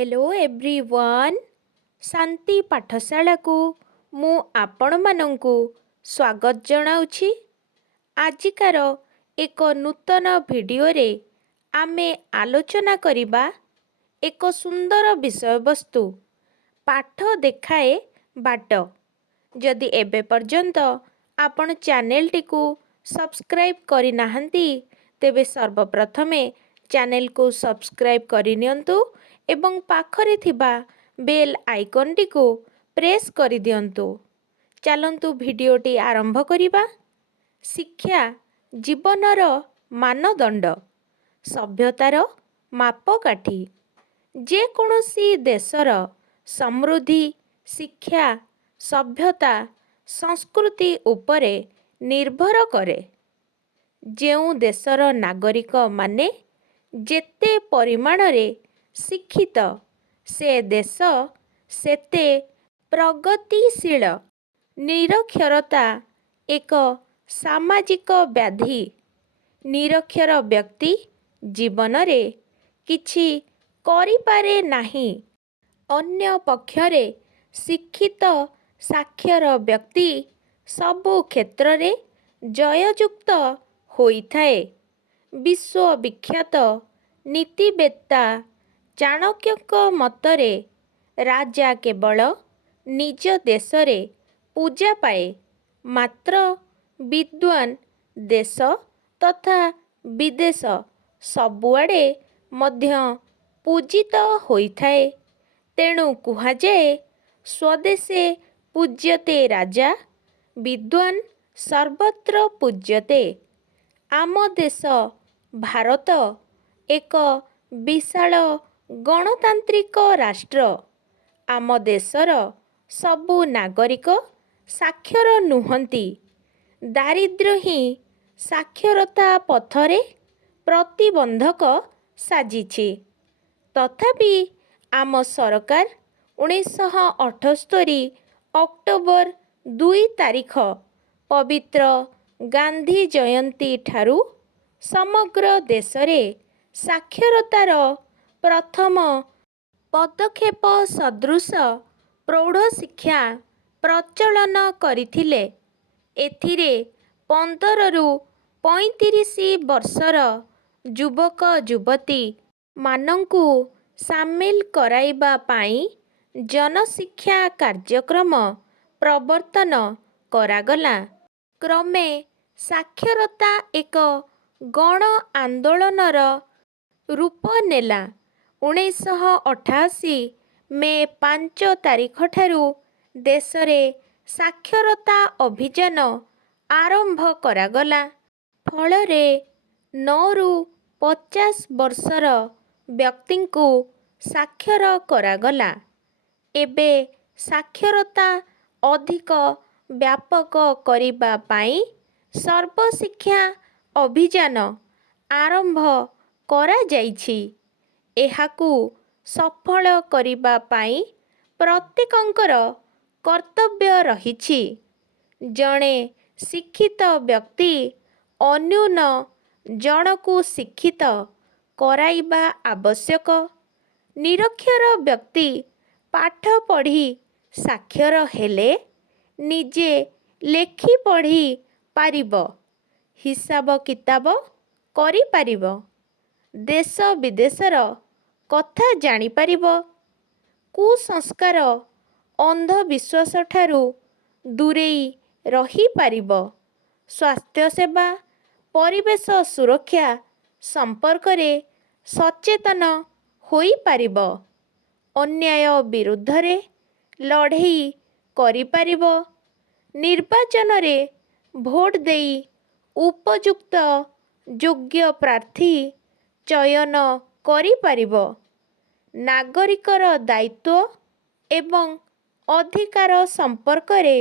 Hello everyone शांति पाठशाला को मु आपण मानंकु स्वागत जनाउछि। आजिकार एक नूतन भिडियो रे आमे आलोचना करिबा एक सुंदर विषय वस्तु पाठ देखाए बाट। जदि एबे पर्यंत आपण चैनल टी को सब्सक्राइब करि नाहंती तेबे सर्वप्रथमे चैनल को सब्सक्राइब करि नियंतु एवं पाखरे थिबा बेल आइकन टी को प्रेस करि दियंतु। चलंतु भिडियोटी आरंभ करिबा। शिक्षा जीवनर मानदंड सभ्यतार मापकाठी। जे कोनोसी देशर समृद्धि शिक्षा सभ्यता संस्कृति उपरे निर्भर करे। जेउ देशर नागरिक माने जेते परिमाण रे शिक्षित से देश सेते प्रगतिशील। निरक्षरता एक सामाजिक व्याधि। निरक्षर व्यक्ति जीवन रे किछि करिपारे नाही। अन्य पक्षरे शिक्षित साक्षर व्यक्ति सबु क्षेत्र रे जययुक्त होइथाए। विश्वविख्यात नीतिवेत्ता चाणक्यक मतरे राजा केवल निज देश रे पूजा पाए, मात्र विद्वान देश तथा विदेश सबुआडे मध्य पूजित होइथाए। तेणु कुहाजाए स्वदेशे पूज्यते राजा विद्वान सर्वत्र पूज्यते। आम देश भारत एक विशाल गणतांत्रिक राष्ट्र। आम देशर सबु नागरिक साक्षर नुहंती। दारिद्र्य ही साक्षरता पथरे प्रतिबंधक साजिछि। तथापि आम सरकार 1978 अक्टोबर 2 तारिख पवित्र गांधी जयंती ठारू समग्र देश रे साक्षरतार प्रथम पदक्षेप सदृश प्रौढ़ शिक्षा प्रचलन करिथिले। एथिरे 15 रु 35 वर्षर युवक युवती मानंकु सामिल कराइबा पाई जनशिक्षा कार्यक्रम प्रवर्तन करागला। क्रमे साक्षरता एक गण आंदोलनर रूप नेला। 1988 मे 5 तारिख ठारू देश रे साक्षरता अभियान आरंभ करागला। फलरे 9 रु 50 वर्षर व्यक्तिंकु साक्षर करागला। एबे साक्षरता अधिक व्यापक करिबा पाई सर्वशिक्षा अभियान आरंभ करा जाइछि। एहाकु सफल करिबा पाई प्रत्येकंकर कर्तव्य रहिछि। जणे शिक्षित व्यक्ति अन्यून जनकु शिक्षित कराइबा आवश्यक। निरक्षर व्यक्ति पाठ पढ़ी साक्षर हेले निजे लेखि पढ़ी पारिब, हिसाब किताब करि पारिब, देश विदेशर कथा जानि पारिब। कुसंस्कार अंधविश्वास ठारू दूरेई रही पारिब। स्वास्थ्य सेवा परिवेश सुरक्षा संपर्क रे सचेतन होई पारिब। अन्याय विरुद्ध रे लढ़ेई करि पारिब। निर्वाचन रे भोट देई उपयुक्त योग्य प्रार्थी चयन करि पारिब। नागरिकर दायित्व एवं अधिकार संपर्क रे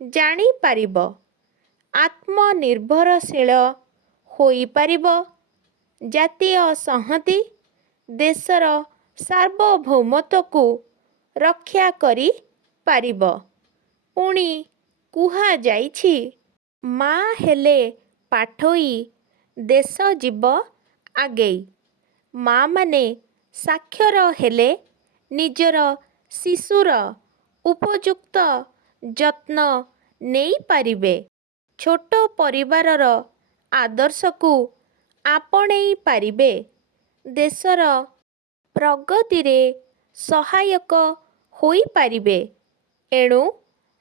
जानि पारिब। आत्मनिर्भरशील होई पारिब। जातीय संहति देशर सार्वभौमत्व को रक्षा करि पारिब। पुणी कुहा जाइछि माँ हेले पाठोई देश जीव आगेई। माँ माने साक्षर हेले ନିଜର ଶିଶୁର ଉପଯୁକ୍ତ ଯତ୍ନ ନେଇପାରିବେ। ଛୋଟ ପରିବାରର ଆଦର୍ଶକୁ ଆପଣେଇ ପାରିବେ। ଦେଶର ପ୍ରଗତିରେ ସହାୟକ ହୋଇପାରିବେ। ଏଣୁ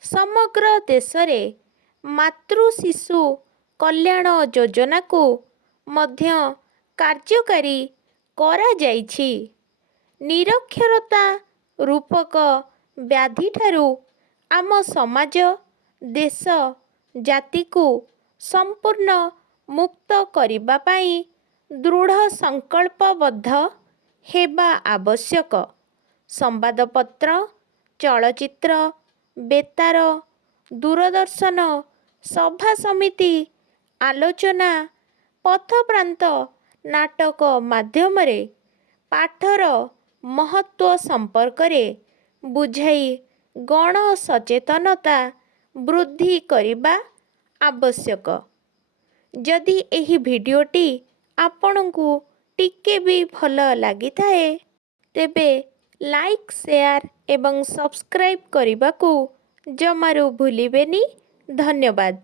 ସମଗ୍ର ଦେଶରେ ମାତୃ ଶିଶୁ କଲ୍ୟାଣ ଯୋଜନାକୁ ମଧ୍ୟ କାର୍ଯ୍ୟକାରୀ କରାଯାଇଛି। ନିରକ୍ଷରତା ରୂପକ ବ୍ୟାଧିଠାରୁ ଆମ ସମାଜ, ଦେଶ, ଜାତିକୁ ସମ୍ପୂର୍ଣ୍ଣ ମୁକ୍ତ କରିବା ପାଇଁ ଦୃଢ଼ ସଂକଳ୍ପବଦ୍ଧ ହେବା ଆବଶ୍ୟକ। ସମ୍ବାଦପତ୍ର, ଚଳଚ୍ଚିତ୍ର, ବେତାର, ଦୂରଦର୍ଶନ, ସଭାସମିତି, ଆଲୋଚନା, ପଥପ୍ରାନ୍ତ ନାଟକ ମାଧ୍ୟମରେ ପାଠର ମହତ୍ତ୍ୱ ସମ୍ପର୍କରେ ବୁଝାଇ ଗଣ ସଚେତନତା ବୃଦ୍ଧି କରିବା ଆବଶ୍ୟକ। ଯଦି ଏହି ଭିଡ଼ିଓଟି ଆପଣଙ୍କୁ ଟିକେ ବି ଭଲ ଲାଗିଥାଏ ତେବେ ଲାଇକ୍, ସେୟାର ଏବଂ ସବସ୍କ୍ରାଇବ୍ କରିବାକୁ ଜମାରୁ ଭୁଲିବେନି। ଧନ୍ୟବାଦ।